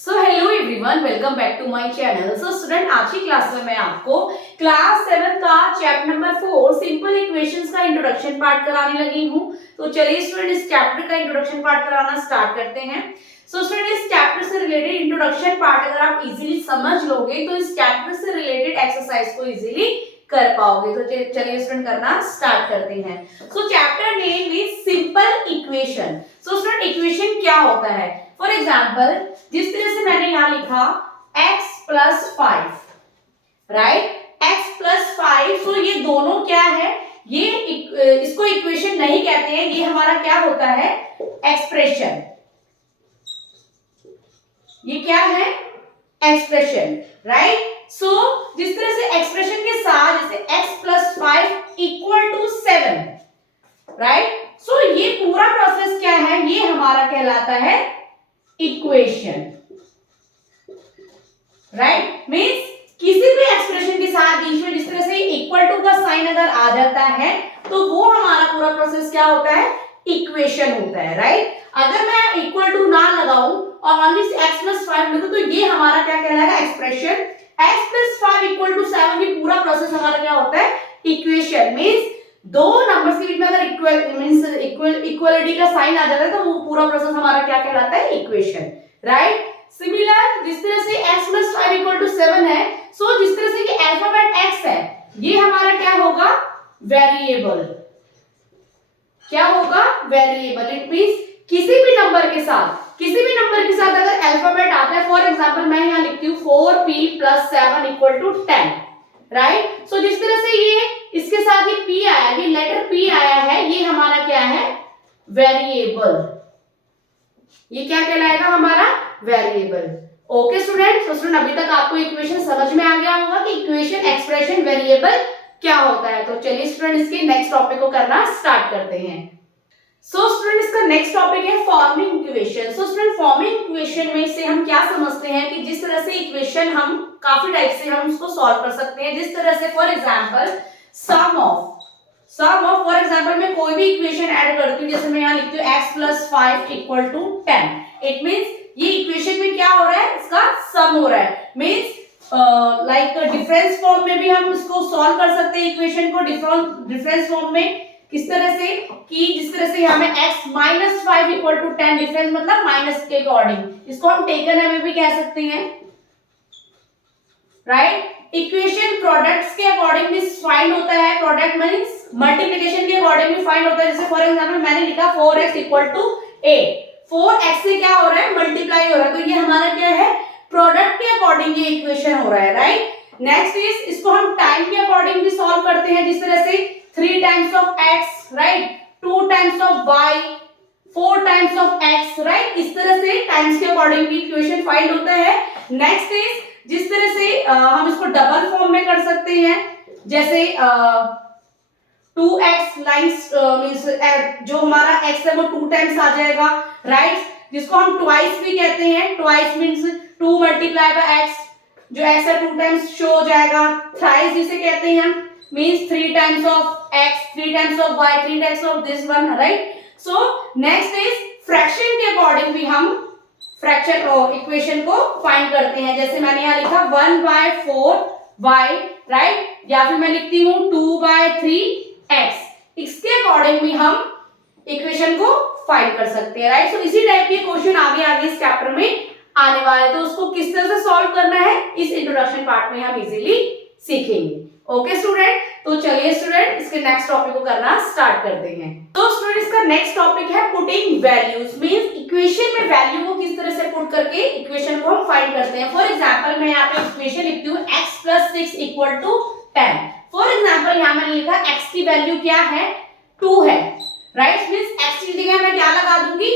So hello everyone, welcome back to my channel. So student, आज की class में मैं आपको क्लास 7 का चैप्टर नंबर 4 सिंपल इक्वेशंस का इंट्रोडक्शन पार्ट कराने लगी हूँ। तो चलिए स्टूडेंट, इस चैप्टर का इंट्रोडक्शन पार्ट कराना स्टार्ट करते हैं। सो स्टूडेंट, इस चैप्टर से रिलेटेड इंट्रोडक्शन पार्ट अगर आप इजीली समझ लोगे तो इस चैप्टर से रिलेटेड एक्सरसाइज को इजीली कर पाओगे। तो चलिए स्टूडेंट, करना स्टार्ट करते हैं। सो chapter name is simple equation. So student, equation क्या होता है? फॉर एग्जाम्पल, जिस तरह से मैंने यहां लिखा x plus 5, right, x plus 5। तो ये दोनों क्या है? ये इसको इक्वेशन नहीं कहते हैं, ये हमारा क्या होता है? एक्सप्रेशन। ये क्या है? Expression, right. सो जिस तरह से एक्सप्रेशन के साथ जैसे x plus 5 equal to 7, right. So ये पूरा प्रोसेस क्या है? ये हमारा कहलाता है इक्वेशन, राइट। मींस किसी भी एक्सप्रेशन के साथ बीच में जिस तरह से इक्वल टू का साइन अगर आ जाता है तो वो हमारा पूरा प्रोसेस क्या होता है? इक्वेशन होता है, राइट। अगर मैं इक्वल टू ना लगाऊं और ओनली x प्लस 5 लिखूं तो ये हमारा क्या कहलाएगा? Expression. x plus 5 equal to 7, ये पूरा प्रोसेस हमारा क्या होता है? इक्वेशन। मींस दो नंबर्स के बीच में अगर इक्वलिटी का साइन आ जाता है तो वो पूरा प्रोसेस हमारा क्या कहलाता है? Equation, right. सिमिलर, जिस तरह से x प्लस 5 इक्वल टू 7 है, सो जिस तरह से ये अल्फाबेट x है, ये हमारा क्या होगा? वेरिएबल। क्या होगा? वेरिएबल। इट मींस किसी भी नंबर के साथ अगर अल्फाबेट आता है, फॉर एग्जांपल मैं यहां लिखती हूँ 4p plus 7 equal to 10, right. So जिस तरह से ये इसके साथ ये p आया, ये लेटर p आया है, ये हमारा क्या है? वेरिएबल। ये क्या कहलाएगा? हमारा वेरिएबल। ओके स्टूडेंट, तो स्टूडेंट अभी तक आपको इक्वेशन समझ में आ गया होगा कि इक्वेशन, एक्सप्रेशन, वेरिएबल क्या होता है। तो चलिए स्टूडेंट, इसके नेक्स्ट टॉपिक को करना स्टार्ट करते हैं। सो स्टूडेंट, इसका नेक्स्ट टॉपिक है forming equation. So student, forming equation में से हम क्या समझते हैं कि जिस तरह से इक्वेशन हम काफी टाइप से हम उसको सॉल्व कर सकते हैं। जिस तरह से for example some of for example मैं कोई भी इक्वेशन ऐड करती हूँ, जैसे मैं यहाँ लिखती हूँ x plus 5 equal to 10। It means ये इक्वेशन में क्या हो रहा है? इसका सम हो रहा है। मींस लाइक डिफरेंस फॉर्म में भी हम इसको सॉल्व कर सकते हैं इक्वेशन को। डिफरेंस फॉर्म में किस तरह से कि जिस तरह से यहाँ में x minus 5 equal to 10, difference मतलब माइनस के अकॉर्डिंग, इसको हम टेकन है में भी कह सकते हैं, राइट। इक्वेशन प्रोडक्ट्स के अकॉर्डिंग भी फाइंड होता है। प्रोडक्ट मींस मल्टीप्लिकेशन के अकॉर्डिंग भी फाइंड होता है। जैसे फॉर एग्जांपल मैंने लिखा 4x इक्वल टू 8, 4x से क्या हो रहा है? मल्टीप्लाई हो रहा है, तो ये हमारा क्या है? प्रोडक्ट के अकॉर्डिंग ये इक्वेशन हो रहा है, राइट। नेक्स्ट इज, इसको हम टाइम के अकॉर्डिंग भी सॉल्व करते हैं। जिस तरह से 3 times of x, right, 2 times of y, 4 times of x, right. इस तरह से टाइम्स के अकॉर्डिंग भी इक्वेशन फाइंड होता है। नेक्स्ट इज, जिस तरह से हम इसको डबल फॉर्म में कर सकते हैं, जैसे 2x लाइन्स मींस जो हमारा x है वो 2 टाइम्स आ जाएगा, राइट। जिसको हम ट्वाइस भी कहते हैं। Twice means 2 multiply by x, जो x है 2 टाइम्स शो हो जाएगा। थ्राइस जिसे कहते हैं हम, means 3 times of x, 3 times of y, 3 times of this one, right. So next is, fraction के अकॉर्डिंग भी हम फ्रैक्शन और इक्वेशन को फाइंड करते हैं। जैसे मैंने यहाँ लिखा 1/4y, राइट, या फिर मैं लिखती हूँ 2/3x। इसके अकॉर्डिंग भी हम इक्वेशन को फाइंड कर सकते हैं, राइट। सो इसी टाइप के क्वेश्चन आगे इस चैप्टर में आने वाले हैं, तो उसको किस तरह से सॉल्व करना है इस इंट्रोडक्शन पार्ट में हम इजीली सीखेंगे। ओके स्टूडेंट, तो चलिए स्टूडेंट, इसके नेक्स्ट टॉपिक को करना स्टार्ट करते हैं। तो स्टूडेंट, इसका नेक्स्ट टॉपिक है पुटिंग वैल्यूज। मींस इक्वेशन में वैल्यू को किस तरह से पुट करके इक्वेशन को हम फाइंड करते हैं। फॉर एग्जांपल मैं यहाँ पे इक्वेशन लिखती हूँ x plus 6 equal to 10। For example यहाँ मैंने लिखा x की वैल्यू क्या है? 2 है, राइट। मींस x की जगह मैं क्या लगा दूंगी?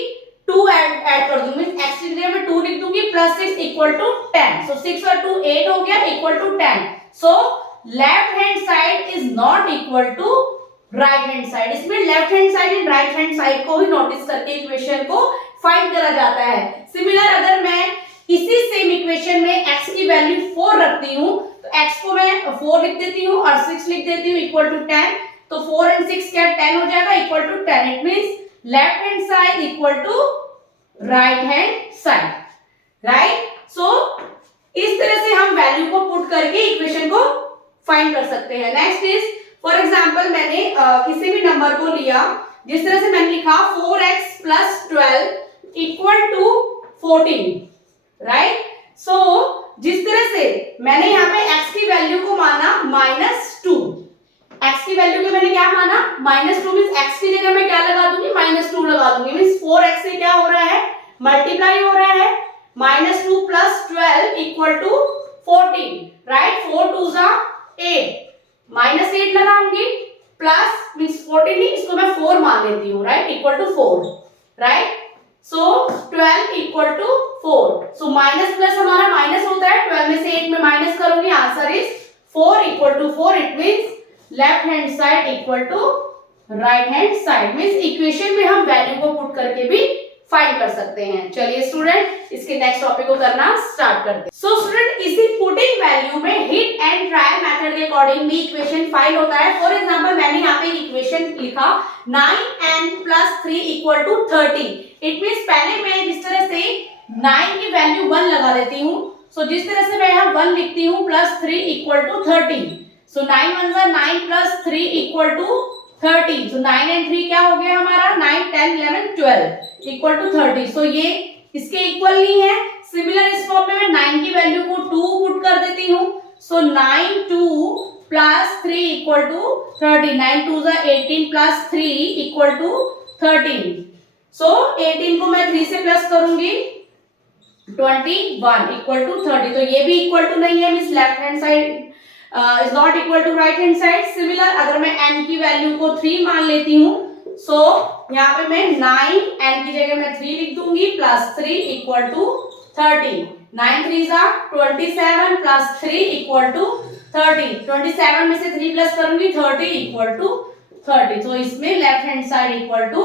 2 ऐड कर दूंगी। x की जगह मैं 2 लिख दूंगी, प्लस 6 इक्वल टू 10। सो 6 और 2 8 हो गया, equal to 10। So left hand side is not equal to right hand side. इसमें left hand side and right hand side को ही नोटिस करके इक्वेशन को फाइंड करा जाता है। सिमिलर, अगर मैं इसी सेम इक्वेशन में x की वैल्यू 4 रखती हूँ तो x को मैं 4 लिख देती हूँ और 6 लिख देती हूँ इक्वल टू 10। तो 4 and 6 क्या 10 हो जाएगा, equal to 10। It means left hand side equal to right hand side, right. करके इक्वेशन को फाइंड कर सकते हैं। नेक्स्ट इज फॉर एग्जांपल मैंने किसी भी नंबर को लिया, जिस तरह से मैंने लिखा 4x + 12 = 14, राइट। सो जिस तरह से मैंने यहाँ पे x की वैल्यू को माना -2, x की वैल्यू को मैंने क्या माना -2, मींस x की जगह मैं क्या लगा दूंगी -2 लगा दूंगी, मींस 4x से क्या हो रहा है मल्टीप्लाई हो रहा है, -2 + 12 = 14, राइट। 4 2s are 8, -8 लगाऊंगी प्लस मींस 14 नहीं, इसको मैं 4 मान लेती हूँ, right, =4, right. So 12 = 4, so minus plus हमारा माइनस होता है, 12 में से 8 में माइनस करूंगी, answer is 4 = 4, it means left hand side equal to right hand side, means equation में हम वैल्यू को पुट करके भी फाइंड कर सकते हैं। चलिए स्टूडेंट इसके नेक्स्ट टॉपिक को करना स्टार्ट करते हैं। सो स्टूडेंट इसी पुटिंग वैल्यू में हिट एंड ट्रायल मेथड के अकॉर्डिंग भी इक्वेशन फाइंड होता है। फॉर एग्जांपल मैंने यहाँ पे इक्वेशन लिखा 9n + 3 = 30, इट मींस पहले मैं जिस तरह से 9 की वैल्यू 1 लगा देती हूँ, सो जिस तरह से मैं यहाँ 1 लिखती हूँ +3 = 30, सो 9 1 9 + 3 = 30, सो 9 and 3 क्या हो गया हमारा 9 10 11 12 = 30, सो ये इसके इक्वल नहीं है। सिमिलर इस फॉर्म में मैं 9 की वैल्यू को 2 पुट कर देती हूँ, सो 9 2 + 3 = 30, 9 2s are 18 + 3 = 13, सो 18 को मैं 3 से प्लस करूंगी 21 = 30, तो ये भी इक्वल टू नहीं है, means left hand side is not equal to right hand side. Similar अगर मैं n की वैल्यू को 3 मान लेती हूँ, सो यहाँ पे मैं 9 n की जगह मैं 3 लिख दूंगी +3 = 30, 9 3s are 27 + 3 = 30, 27 में से 3 प्लस करूंगी 30 = 30, तो इसमें left hand side equal to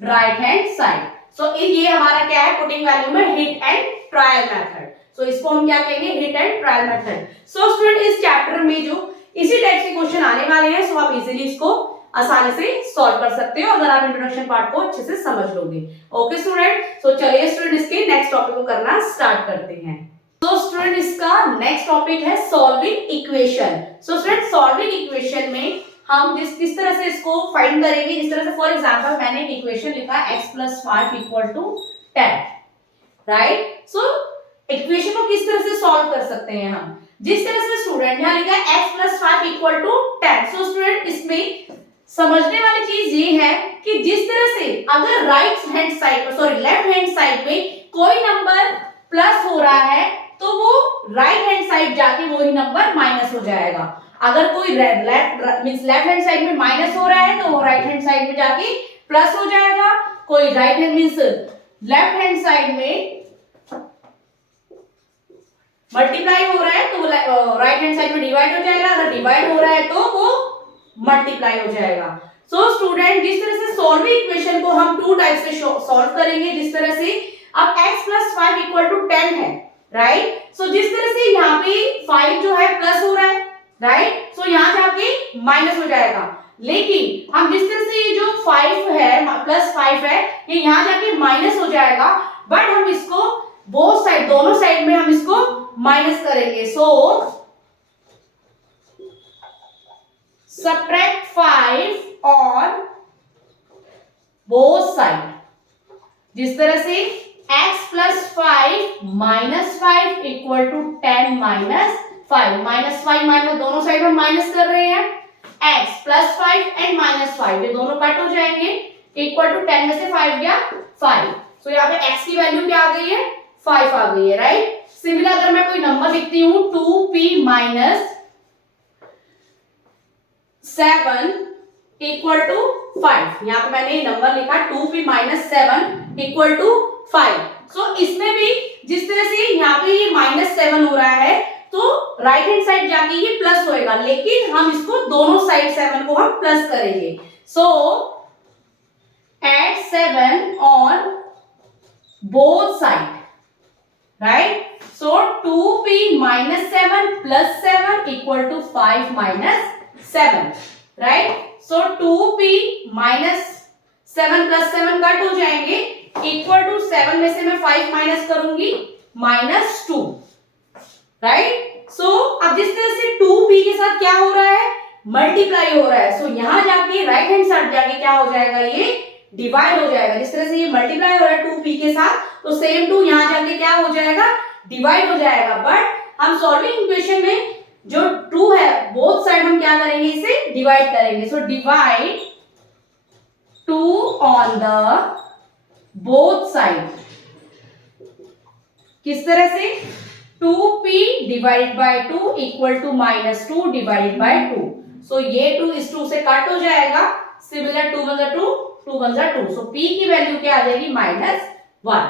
right hand side. So ये हमारा क्या है पुटिंग वैल्यू में hit and trial method, so इसको हम क्या कहेंगे hit and trial method. So student इस चैप्टर में जो इसी टाइप के क्वेश्चन आने वाले हैं, सो आप इजीली इसको आसानी से सॉल्व कर सकते हो अगर आप इंट्रोडक्शन पार्ट को अच्छे से समझ लोगे। ओके स्टूडेंट, सो चलिए स्टूडेंट इसके नेक्स्ट टॉपिक को करना स्टार्ट करते हैं। तो स्टूडेंट इसका नेक्स्ट टॉपिक है solving equation. So student solving equation में हम किस तरह से इसको फाइंड करेंगे, जिस तरह से फॉर एग्जांपल मैंने एक इक्वेशन लिखा x + 5 = 10, राइट। सो इक्वेशन को किस तरह से सॉल्व कर सकते हैं हम, जिस तरह से स्टूडेंट यहाँ लिखा है x + 5 = 10, सो स्टूडेंट इसमें समझने वाली चीज ये है कि जिस तरह से अगर right hand side left hand side में कोई नंबर प्लस हो रहा है तो वो राइट हैंड साइड जाके वही नंबर माइनस हो जाएगा। अगर कोई लेफ्ट हैंड साइड में माइनस हो रहा है तो वो राइट हैंड साइड में जाके प्लस हो जाएगा। कोई right hand means left hand side में मल्टीप्लाई हो रहा है तो राइट हैंड साइड में डिवाइड हो जाएगा, अगर डिवाइड हो रहा है तो वो मल्टीप्लाई हो जाएगा। सो स्टूडेंट जिस तरह से सॉल्विंग इक्वेशन को हम 2 टाइप से सॉल्व करेंगे, जिस तरह से अब x + 5 = 10 है, राइट। सो जिस तरह से यहाँ पे 5 जो है प्लस हो रहा है, राइट, सो यहाँ जाके माइनस हो जाएगा, लेकिन हम जिस तरह से ये जो 5 है +5 है ये यहाँ जाके माइनस हो जाएगा, बट हम इसको बोथ साइड दोनों साइड में हम इसको माइनस करेंगे। सो subtract 5 on both side, जिस तरह से x + 5 - 5 = 10 - 5, -5 दोनों साइड में माइनस कर रहे हैं, x + 5 एंड -5 ये दोनों कट हो जाएंगे, इक्वल टू 10 में से 5 गया 5, सो यहाँ पे x की वैल्यू क्या आ गई है 5 आ गई है, राइट। सिमिलर अगर मैं कोई नंबर लिखती हूँ 2p - 7 = 5, यहाँ पे मैंने नंबर लिखा 2p - 7 = 5। सो इसमें भी जिस तरह से यहाँ पे ये -7 हो रहा है तो राइट हैंड साइड जाके ये प्लस होएगा, लेकिन हम इसको दोनों साइड 7 को हम प्लस करेंगे। सो add 7 on both side, right? So 2p - 7 + 7 = 5 - 7, right? So 2p - 7 + 7 cut हो जाएंगे, इक्वल टू 7 में से मैं 5 माइनस करूंगी -2, राइट। सो अब जिस मल्टीप्लाई हो रहा है, सो यहाँ जाके राइट हैंड साइड जाके क्या हो जाएगा, ये डिवाइड हो जाएगा। जिस तरह से ये मल्टीप्लाई हो रहा है 2p के साथ, तो सेम 2 यहाँ जाके क्या हो जाएगा, डिवाइड हो जाएगा। बट हम सॉल्विंग इक्वेशन में जो 2 है बोथ साइड हम क्या करेंगे, इसे डिवाइड करेंगे। So divide 2 on the both side. किस तरह से, 2p divide by 2 equal to -2 divide by 2। So ये 2 इस 2 से कट हो जाएगा, सिमिलर 2 1 2 2 1 2। सो p की वैल्यू क्या आ जाएगी, -1।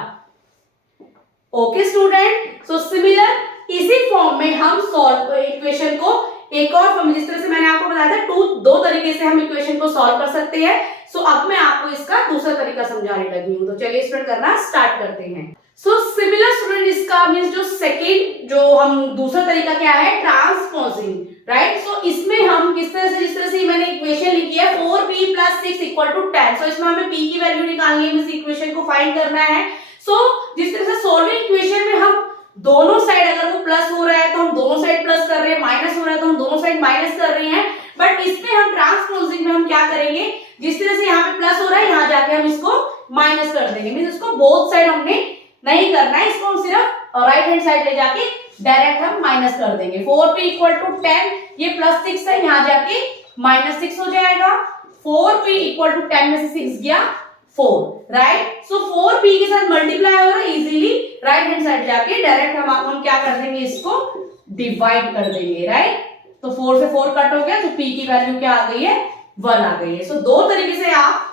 ओके स्टूडेंट, सो सिमिलर इसी फॉर्म में हम सॉल्व इक्वेशन को एक और फॉर्म, जिस तरह से मैंने आपको बताया था दो तरीके से हम इक्वेशन को सॉल्व कर सकते हैं। सो अब मैं आपको इसका दूसरा तरीका समझाने लगी हूं, तो चलिए स्टार्ट करना स्टार्ट करते हैं। सो सिमिलर स्टूडेंट, इसका मींस जो सेकेंड जो हम दूसरा तरीका क्या है, ट्रांसपोजिंग, राइट। सो इसमें हम किस तरह से, जिस तरह से मैंने इक्वेशन लिखी है 4p + 6 = 10। सो इसमें हमें p की वैल्यू निकालनी है, मींस इक्वेशन को फाइंड करना है। सो जिस तरह से सॉल्विंग इक्वेशन में हम दोनों साइड, अगर वो प्लस हो रहा है तो हम दोनों साइड प्लस कर रहे हैं, माइनस हो रहा है तो हम दोनों साइड माइनस कर रहे हैं। बट इसमें हम ट्रांसपोजिंग में हम क्या करेंगे, जिस तरह से यहाँ पे प्लस हो रहा है, यहाँ जाके हम इसको माइनस कर देंगे। मींस इसको बोथ साइड हमने नहीं करना है, इसको हम सिर्फ राइट हैंड साइड ले जाके डायरेक्ट हम माइनस कर देंगे। 4p = 10, ये +6 है, यहाँ जाके -6 हो जाएगा। 4p = 10 में से 6 गया 4, राइट। सो 4p के साथ मल्टीप्लाई हो रहा है, इजीली राइट हैंड साइड जाके डायरेक्ट हम क्या कर देंगे, इसको डिवाइड कर देंगे, राइट। तो 4 से 4 कट हो गया, तो p की वैल्यू क्या आ गई है, 1 आ गई है। सो दो तरीके से आप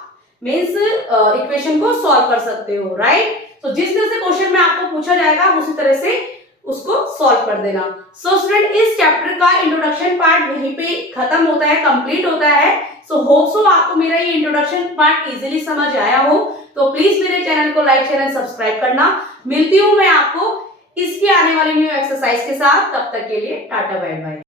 मींस इक्वेशन को सॉल्व कर सकते हो, राइट। तो जिस तरह से क्वेश्चन में आपको पूछा जाएगा आप उसी तरह से उसको सॉल्व कर देना। सो स्टूडेंट, इस चैप्टर का इंट्रोडक्शन पार्ट यहीं पे खत्म होता है, कंप्लीट होता है। सो होप सो आपको मेरा ये इंट्रोडक्शन पार्ट इजीली समझ आया हो। तो प्लीज मेरे चैनल को लाइक शेयर एंड सब्सक्राइब करना। मिलती हूँ मैं आपको इसके आने वाली न्यू एक्सरसाइज के साथ, तब तक के लिए टाटा बाय बाय।